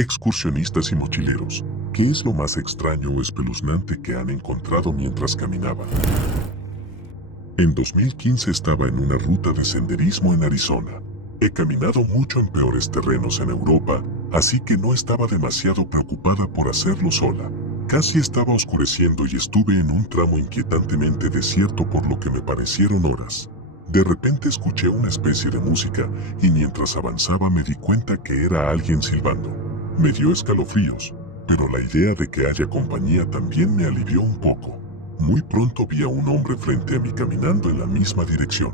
Excursionistas y mochileros, ¿qué es lo más extraño o espeluznante que han encontrado mientras caminaban? En 2015 estaba en una ruta de senderismo en Arizona. He caminado mucho en peores terrenos en Europa, así que no estaba demasiado preocupada por hacerlo sola. Casi estaba oscureciendo y estuve en un tramo inquietantemente desierto por lo que me parecieron horas. De repente escuché una especie de música y mientras avanzaba me di cuenta que era alguien silbando. Me dio escalofríos, pero la idea de que haya compañía también me alivió un poco. Muy pronto vi a un hombre frente a mí caminando en la misma dirección.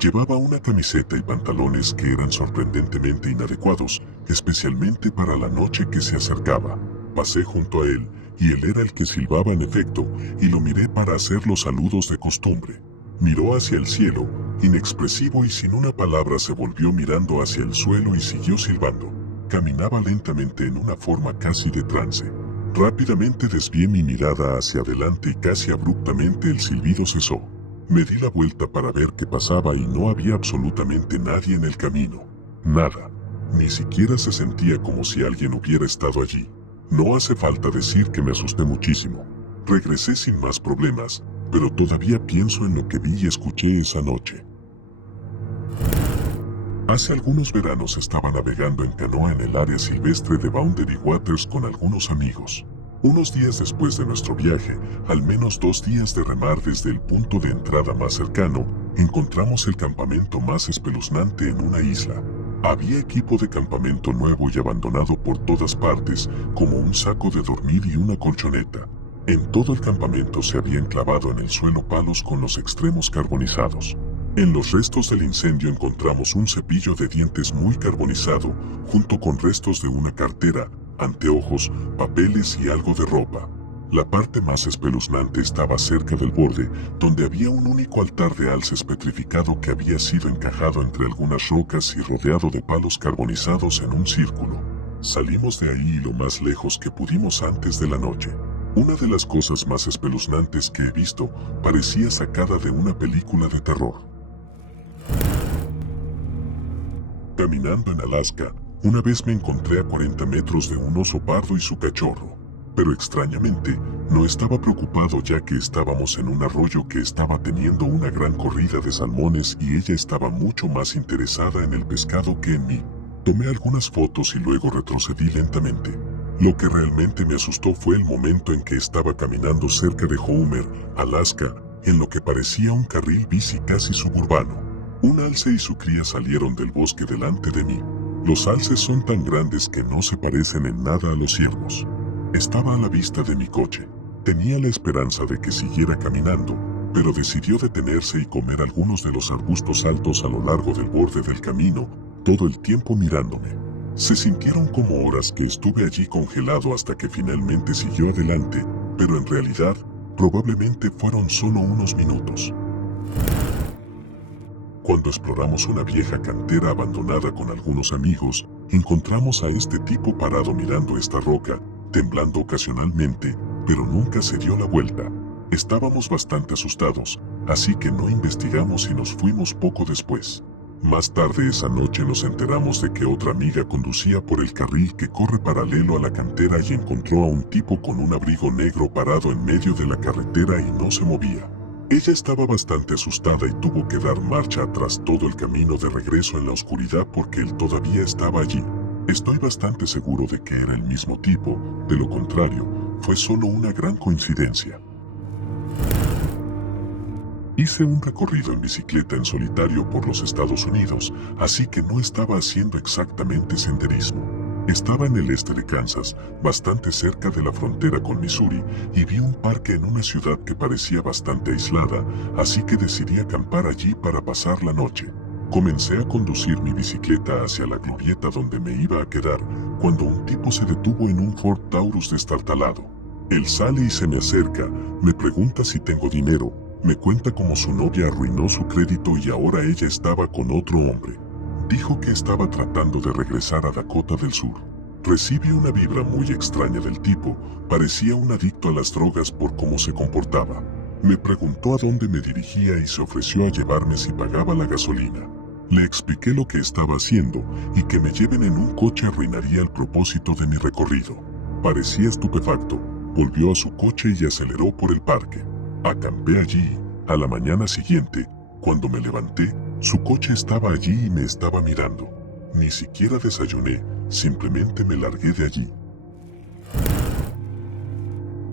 Llevaba una camiseta y pantalones que eran sorprendentemente inadecuados, especialmente para la noche que se acercaba. Pasé junto a él, y él era el que silbaba en efecto, y lo miré para hacer los saludos de costumbre. Miró hacia el cielo, inexpresivo y sin una palabra se volvió mirando hacia el suelo y siguió silbando. Caminaba lentamente en una forma casi de trance. Rápidamente desvié mi mirada hacia adelante y casi abruptamente el silbido cesó. Me di la vuelta para ver qué pasaba y no había absolutamente nadie en el camino. Nada. Ni siquiera se sentía como si alguien hubiera estado allí. No hace falta decir que me asusté muchísimo. Regresé sin más problemas, pero todavía pienso en lo que vi y escuché esa noche. Hace algunos veranos estaba navegando en canoa en el área silvestre de Boundary Waters con algunos amigos. Unos días después de nuestro viaje, al menos 2 días de remar desde el punto de entrada más cercano, encontramos el campamento más espeluznante en una isla. Había equipo de campamento nuevo y abandonado por todas partes, como un saco de dormir y una colchoneta. En todo el campamento se habían clavado en el suelo palos con los extremos carbonizados. En los restos del incendio encontramos un cepillo de dientes muy carbonizado, junto con restos de una cartera, anteojos, papeles y algo de ropa. La parte más espeluznante estaba cerca del borde, donde había un único altar de alces petrificado que había sido encajado entre algunas rocas y rodeado de palos carbonizados en un círculo. Salimos de ahí lo más lejos que pudimos antes de la noche. Una de las cosas más espeluznantes que he visto parecía sacada de una película de terror. Caminando en Alaska, una vez me encontré a 40 metros de un oso pardo y su cachorro. Pero extrañamente, no estaba preocupado ya que estábamos en un arroyo que estaba teniendo una gran corrida de salmones y ella estaba mucho más interesada en el pescado que en mí. Tomé algunas fotos y luego retrocedí lentamente. Lo que realmente me asustó fue el momento en que estaba caminando cerca de Homer, Alaska, en lo que parecía un carril bici casi suburbano. Un alce y su cría salieron del bosque delante de mí. Los alces son tan grandes que no se parecen en nada a los ciervos. Estaba a la vista de mi coche. Tenía la esperanza de que siguiera caminando, pero decidió detenerse y comer algunos de los arbustos altos a lo largo del borde del camino, todo el tiempo mirándome. Se sintieron como horas que estuve allí congelado hasta que finalmente siguió adelante, pero en realidad, probablemente fueron solo unos minutos. Cuando exploramos una vieja cantera abandonada con algunos amigos, encontramos a este tipo parado mirando esta roca, temblando ocasionalmente, pero nunca se dio la vuelta. Estábamos bastante asustados, así que no investigamos y nos fuimos poco después. Más tarde esa noche nos enteramos de que otra amiga conducía por el carril que corre paralelo a la cantera y encontró a un tipo con un abrigo negro parado en medio de la carretera y no se movía. Ella estaba bastante asustada y tuvo que dar marcha atrás todo el camino de regreso en la oscuridad porque él todavía estaba allí. Estoy bastante seguro de que era el mismo tipo, de lo contrario, fue solo una gran coincidencia. Hice un recorrido en bicicleta en solitario por los Estados Unidos, así que no estaba haciendo exactamente senderismo. Estaba en el este de Kansas, bastante cerca de la frontera con Missouri, y vi un parque en una ciudad que parecía bastante aislada, así que decidí acampar allí para pasar la noche. Comencé a conducir mi bicicleta hacia la glorieta donde me iba a quedar, cuando un tipo se detuvo en un Ford Taurus destartalado. Él sale y se me acerca, me pregunta si tengo dinero, me cuenta cómo su novia arruinó su crédito y ahora ella estaba con otro hombre. Dijo que estaba tratando de regresar a Dakota del Sur. Recibí una vibra muy extraña del tipo, parecía un adicto a las drogas por cómo se comportaba. Me preguntó a dónde me dirigía y se ofreció a llevarme si pagaba la gasolina. Le expliqué lo que estaba haciendo y que me lleven en un coche arruinaría el propósito de mi recorrido. Parecía estupefacto. Volvió a su coche y aceleró por el parque. Acampé allí. A la mañana siguiente, cuando me levanté, su coche estaba allí y me estaba mirando. Ni siquiera desayuné, simplemente me largué de allí.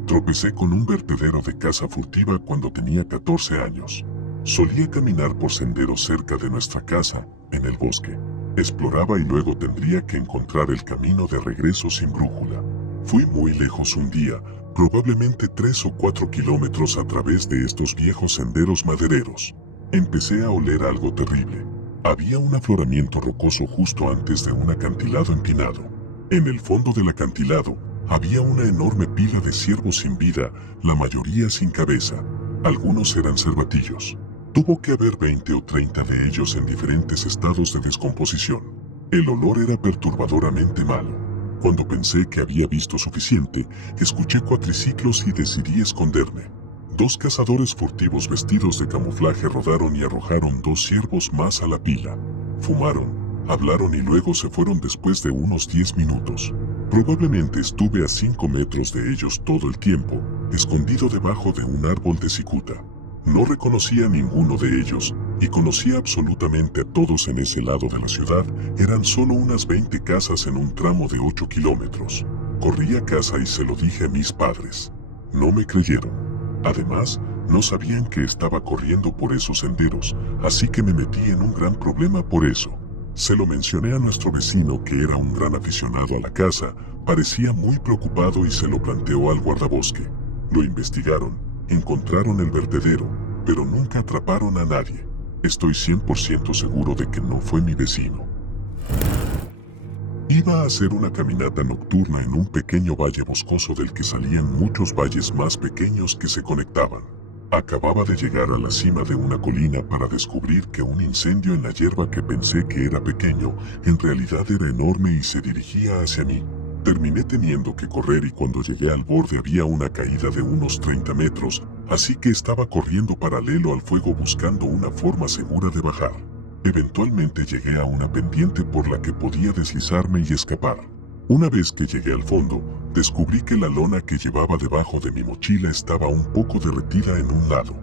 Tropecé con un vertedero de caza furtiva cuando tenía 14 años. Solía caminar por senderos cerca de nuestra casa, en el bosque. Exploraba y luego tendría que encontrar el camino de regreso sin brújula. Fui muy lejos un día, probablemente 3 o 4 kilómetros a través de estos viejos senderos madereros. Empecé a oler algo terrible. Había un afloramiento rocoso justo antes de un acantilado empinado. En el fondo del acantilado, había una enorme pila de ciervos sin vida, la mayoría sin cabeza. Algunos eran cervatillos. Tuvo que haber 20 o 30 de ellos en diferentes estados de descomposición. El olor era perturbadoramente malo. Cuando pensé que había visto suficiente, escuché cuatriciclos y decidí esconderme. 2 cazadores furtivos vestidos de camuflaje rodaron y arrojaron 2 ciervos más a la pila. Fumaron, hablaron y luego se fueron después de unos 10 minutos. Probablemente estuve a 5 metros de ellos todo el tiempo, escondido debajo de un árbol de cicuta. No reconocía a ninguno de ellos, y conocía absolutamente a todos en ese lado de la ciudad. Eran solo unas 20 casas en un tramo de 8 kilómetros. Corrí a casa y se lo dije a mis padres. No me creyeron. Además, no sabían que estaba corriendo por esos senderos, así que me metí en un gran problema por eso. Se lo mencioné a nuestro vecino, que era un gran aficionado a la caza. Parecía muy preocupado y se lo planteó al guardabosque. Lo investigaron, encontraron el vertedero, pero nunca atraparon a nadie. Estoy 100% seguro de que no fue mi vecino. Iba a hacer una caminata nocturna en un pequeño valle boscoso del que salían muchos valles más pequeños que se conectaban. Acababa de llegar a la cima de una colina para descubrir que un incendio en la hierba que pensé que era pequeño, en realidad era enorme y se dirigía hacia mí. Terminé teniendo que correr y cuando llegué al borde había una caída de unos 30 metros, así que estaba corriendo paralelo al fuego buscando una forma segura de bajar. Eventualmente llegué a una pendiente por la que podía deslizarme y escapar. Una vez que llegué al fondo, descubrí que la lona que llevaba debajo de mi mochila estaba un poco derretida en un lado.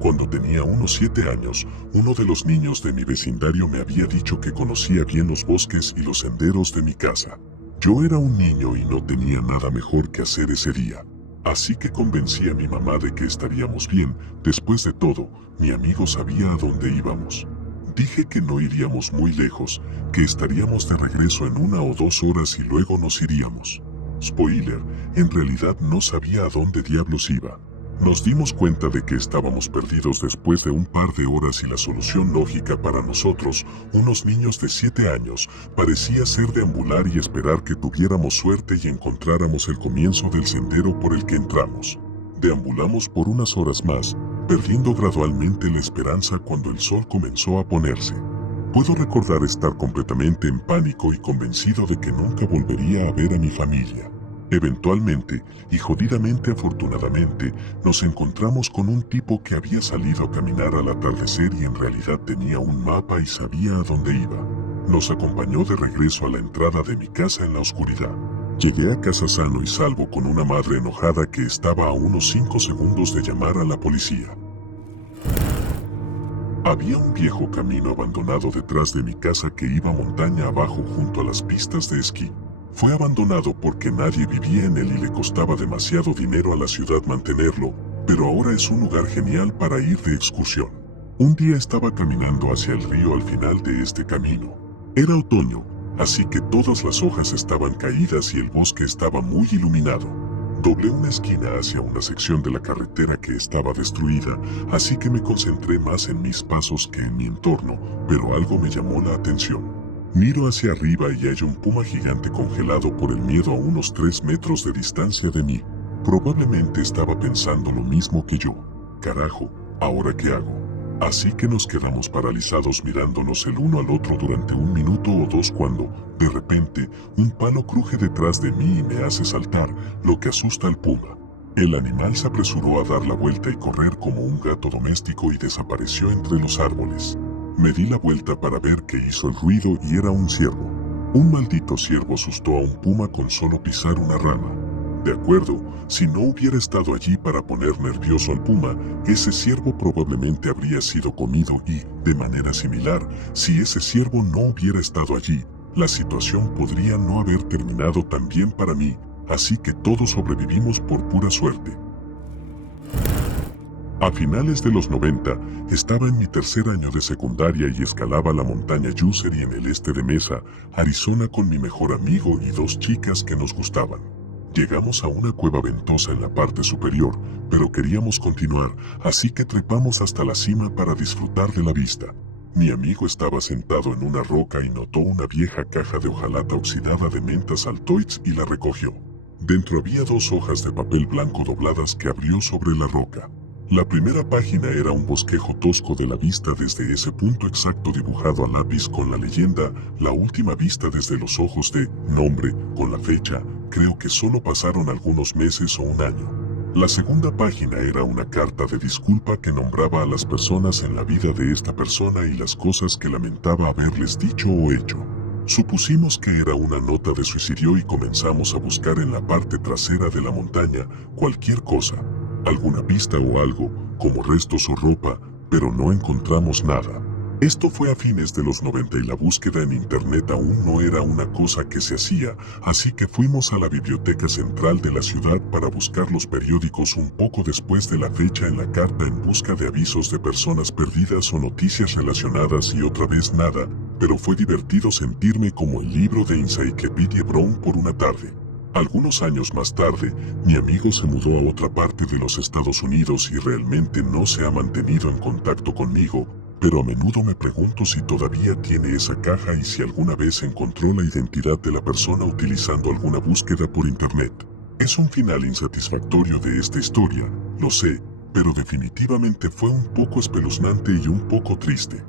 Cuando tenía unos 7 años, uno de los niños de mi vecindario me había dicho que conocía bien los bosques y los senderos de mi casa. Yo era un niño y no tenía nada mejor que hacer ese día. Así que convencí a mi mamá de que estaríamos bien. Después de todo, mi amigo sabía a dónde íbamos. Dije que no iríamos muy lejos, que estaríamos de regreso en 1 o 2 horas y luego nos iríamos. Spoiler, en realidad no sabía a dónde diablos iba. Nos dimos cuenta de que estábamos perdidos después de un par de horas y la solución lógica para nosotros, unos niños de 7 años, parecía ser deambular y esperar que tuviéramos suerte y encontráramos el comienzo del sendero por el que entramos. Deambulamos por unas horas más, perdiendo gradualmente la esperanza cuando el sol comenzó a ponerse. Puedo recordar estar completamente en pánico y convencido de que nunca volvería a ver a mi familia. Eventualmente, y jodidamente afortunadamente, nos encontramos con un tipo que había salido a caminar al atardecer y en realidad tenía un mapa y sabía a dónde iba. Nos acompañó de regreso a la entrada de mi casa en la oscuridad. Llegué a casa sano y salvo con una madre enojada que estaba a unos 5 segundos de llamar a la policía. Había un viejo camino abandonado detrás de mi casa que iba montaña abajo junto a las pistas de esquí. Fue abandonado porque nadie vivía en él y le costaba demasiado dinero a la ciudad mantenerlo, pero ahora es un lugar genial para ir de excursión. Un día estaba caminando hacia el río al final de este camino. Era otoño, así que todas las hojas estaban caídas y el bosque estaba muy iluminado. Doblé una esquina hacia una sección de la carretera que estaba destruida, así que me concentré más en mis pasos que en mi entorno, pero algo me llamó la atención. Miro hacia arriba y hay un puma gigante congelado por el miedo a unos 3 metros de distancia de mí. Probablemente estaba pensando lo mismo que yo. Carajo, ¿ahora qué hago? Así que nos quedamos paralizados mirándonos el uno al otro durante 1 minuto o 2 cuando, de repente, un palo cruje detrás de mí y me hace saltar, lo que asusta al puma. El animal se apresuró a dar la vuelta y correr como un gato doméstico y desapareció entre los árboles. Me di la vuelta para ver qué hizo el ruido y era un ciervo. Un maldito ciervo asustó a un puma con solo pisar una rama. De acuerdo, si no hubiera estado allí para poner nervioso al puma, ese ciervo probablemente habría sido comido y, de manera similar, si ese ciervo no hubiera estado allí, la situación podría no haber terminado tan bien para mí, así que todos sobrevivimos por pura suerte. A finales de los 90, estaba en mi tercer año de secundaria y escalaba la montaña Yosemite en el este de Mesa, Arizona con mi mejor amigo y dos chicas que nos gustaban. Llegamos a una cueva ventosa en la parte superior, pero queríamos continuar, así que trepamos hasta la cima para disfrutar de la vista. Mi amigo estaba sentado en una roca y notó una vieja caja de hojalata oxidada de mentas altoids y la recogió. Dentro había 2 hojas de papel blanco dobladas que abrió sobre la roca. La primera página era un bosquejo tosco de la vista desde ese punto exacto dibujado a lápiz con la leyenda, la última vista desde los ojos de, nombre, con la fecha, creo que solo pasaron algunos meses o un año. La segunda página era una carta de disculpa que nombraba a las personas en la vida de esta persona y las cosas que lamentaba haberles dicho o hecho. Supusimos que era una nota de suicidio y comenzamos a buscar en la parte trasera de la montaña cualquier cosa, alguna pista o algo, como restos o ropa, pero no encontramos nada. Esto fue a fines de los 90 y la búsqueda en internet aún no era una cosa que se hacía, así que fuimos a la biblioteca central de la ciudad para buscar los periódicos un poco después de la fecha en la carta en busca de avisos de personas perdidas o noticias relacionadas y otra vez nada, pero fue divertido sentirme como el libro de Encyclopedia Brown por una tarde. Algunos años más tarde, mi amigo se mudó a otra parte de los Estados Unidos y realmente no se ha mantenido en contacto conmigo, pero a menudo me pregunto si todavía tiene esa caja y si alguna vez encontró la identidad de la persona utilizando alguna búsqueda por internet. Es un final insatisfactorio de esta historia, lo sé, pero definitivamente fue un poco espeluznante y un poco triste.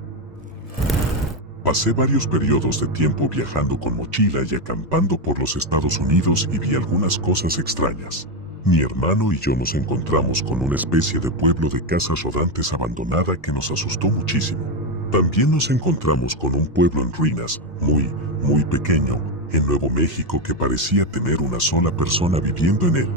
Pasé varios periodos de tiempo viajando con mochila y acampando por los Estados Unidos y vi algunas cosas extrañas. Mi hermano y yo nos encontramos con una especie de pueblo de casas rodantes abandonada que nos asustó muchísimo. También nos encontramos con un pueblo en ruinas, muy pequeño, en Nuevo México que parecía tener una sola persona viviendo en él.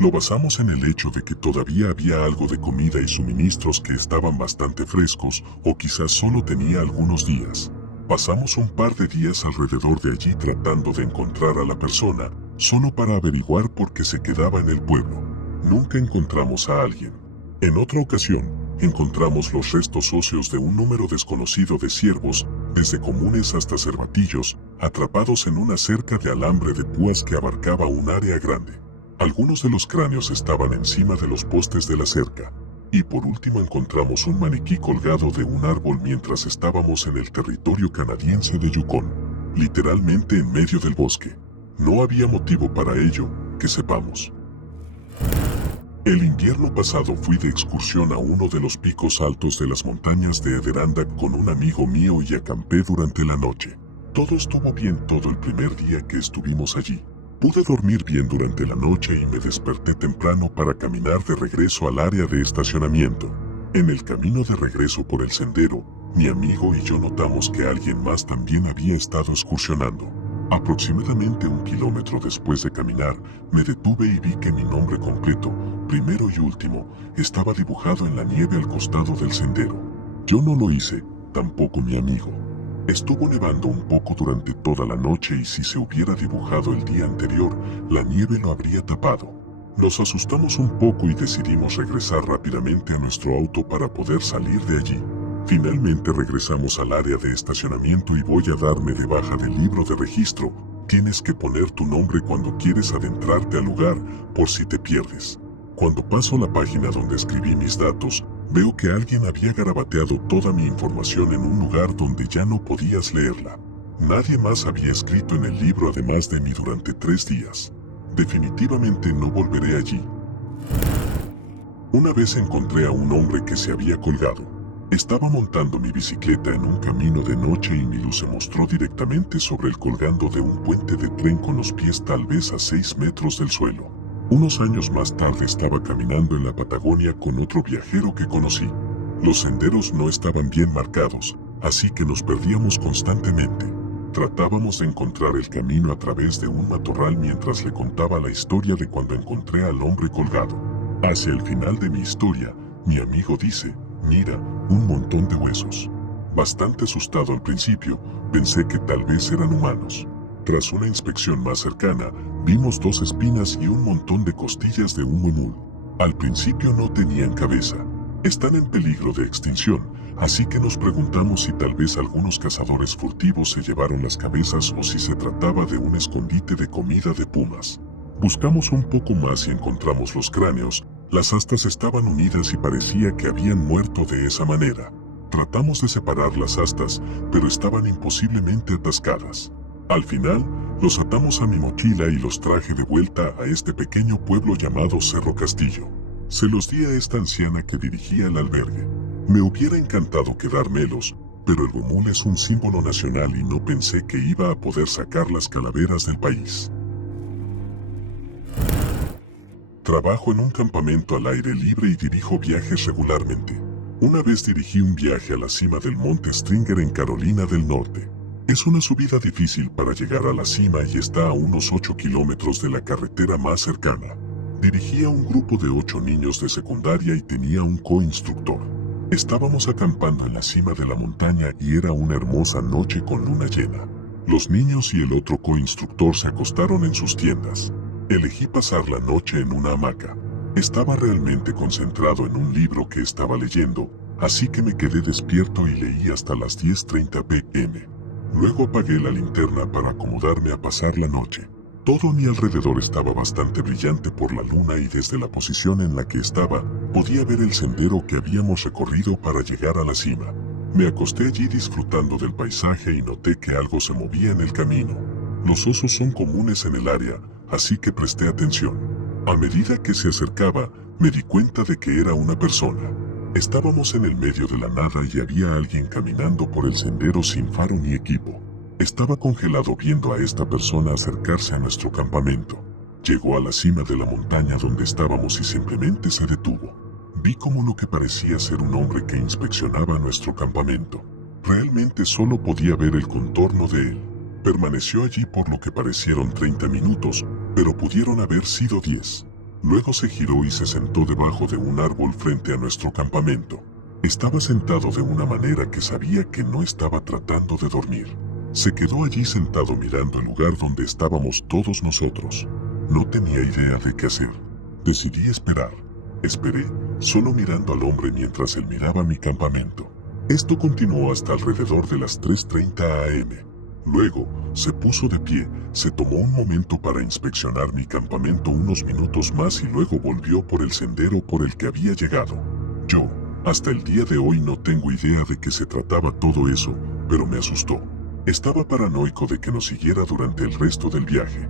Lo basamos en el hecho de que todavía había algo de comida y suministros que estaban bastante frescos, o quizás solo tenía algunos días. Pasamos un par de días alrededor de allí tratando de encontrar a la persona, solo para averiguar por qué se quedaba en el pueblo. Nunca encontramos a alguien. En otra ocasión, encontramos los restos óseos de un número desconocido de ciervos, desde comunes hasta cervatillos, atrapados en una cerca de alambre de púas que abarcaba un área grande. Algunos de los cráneos estaban encima de los postes de la cerca. Y por último encontramos un maniquí colgado de un árbol mientras estábamos en el territorio canadiense de Yukon, literalmente en medio del bosque. No había motivo para ello, que sepamos. El invierno pasado fui de excursión a uno de los picos altos de las montañas de Adirondack con un amigo mío y acampé durante la noche. Todo estuvo bien todo el primer día que estuvimos allí. Pude dormir bien durante la noche y me desperté temprano para caminar de regreso al área de estacionamiento. En el camino de regreso por el sendero, mi amigo y yo notamos que alguien más también había estado excursionando. Aproximadamente 1 kilómetro después de caminar, me detuve y vi que mi nombre completo, primero y último, estaba dibujado en la nieve al costado del sendero. Yo no lo hice, tampoco mi amigo. Estuvo nevando un poco durante toda la noche y si se hubiera dibujado el día anterior, la nieve lo habría tapado. Nos asustamos un poco y decidimos regresar rápidamente a nuestro auto para poder salir de allí. Finalmente regresamos al área de estacionamiento y voy a darme de baja del libro de registro. Tienes que poner tu nombre cuando quieres adentrarte al lugar, por si te pierdes. Cuando paso la página donde escribí mis datos, veo que alguien había garabateado toda mi información en un lugar donde ya no podías leerla. Nadie más había escrito en el libro además de mí durante 3 días. Definitivamente no volveré allí. Una vez encontré a un hombre que se había colgado. Estaba montando mi bicicleta en un camino de noche y mi luz se mostró directamente sobre el colgando de un puente de tren con los pies tal vez a 6 metros del suelo. Unos años más tarde estaba caminando en la Patagonia con otro viajero que conocí. Los senderos no estaban bien marcados, así que nos perdíamos constantemente. Tratábamos de encontrar el camino a través de un matorral mientras le contaba la historia de cuando encontré al hombre colgado. Hacia el final de mi historia, mi amigo dice, mira, un montón de huesos. Bastante asustado al principio, pensé que tal vez eran humanos. Tras una inspección más cercana, vimos 2 espinas y un montón de costillas de un huemul. Al principio no tenían cabeza. Están en peligro de extinción, así que nos preguntamos si tal vez algunos cazadores furtivos se llevaron las cabezas o si se trataba de un escondite de comida de pumas. Buscamos un poco más y encontramos los cráneos. Las astas estaban unidas y parecía que habían muerto de esa manera. Tratamos de separar las astas, pero estaban imposiblemente atascadas. Al final, los atamos a mi mochila y los traje de vuelta a este pequeño pueblo llamado Cerro Castillo. Se los di a esta anciana que dirigía el albergue. Me hubiera encantado quedármelos, pero el huemul es un símbolo nacional y no pensé que iba a poder sacar las calaveras del país. Trabajo en un campamento al aire libre y dirijo viajes regularmente. Una vez dirigí un viaje a la cima del Monte Stringer en Carolina del Norte. Es una subida difícil para llegar a la cima y está a unos 8 kilómetros de la carretera más cercana. Dirigía un grupo de 8 niños de secundaria y tenía un co-instructor. Estábamos acampando en la cima de la montaña y era una hermosa noche con luna llena. Los niños y el otro co-instructor se acostaron en sus tiendas. Elegí pasar la noche en una hamaca. Estaba realmente concentrado en un libro que estaba leyendo, así que me quedé despierto y leí hasta las 10:30 p.m. Luego apagué la linterna para acomodarme a pasar la noche. Todo a mi alrededor estaba bastante brillante por la luna y desde la posición en la que estaba, podía ver el sendero que habíamos recorrido para llegar a la cima. Me acosté allí disfrutando del paisaje y noté que algo se movía en el camino. Los osos son comunes en el área, así que presté atención. A medida que se acercaba, me di cuenta de que era una persona. Estábamos en el medio de la nada y había alguien caminando por el sendero sin faro ni equipo. Estaba congelado viendo a esta persona acercarse a nuestro campamento. Llegó a la cima de la montaña donde estábamos y simplemente se detuvo. Vi como lo que parecía ser un hombre que inspeccionaba nuestro campamento. Realmente solo podía ver el contorno de él. Permaneció allí por lo que parecieron 30 minutos, pero pudieron haber sido 10. Luego se giró y se sentó debajo de un árbol frente a nuestro campamento. Estaba sentado de una manera que sabía que no estaba tratando de dormir. Se quedó allí sentado mirando el lugar donde estábamos todos nosotros. No tenía idea de qué hacer. Decidí esperar. Esperé, solo mirando al hombre mientras él miraba mi campamento. Esto continuó hasta alrededor de las 3:30 a.m. Luego, se puso de pie, se tomó un momento para inspeccionar mi campamento unos minutos más y luego volvió por el sendero por el que había llegado. Yo, hasta el día de hoy no tengo idea de qué se trataba todo eso, pero me asustó. Estaba paranoico de que nos siguiera durante el resto del viaje.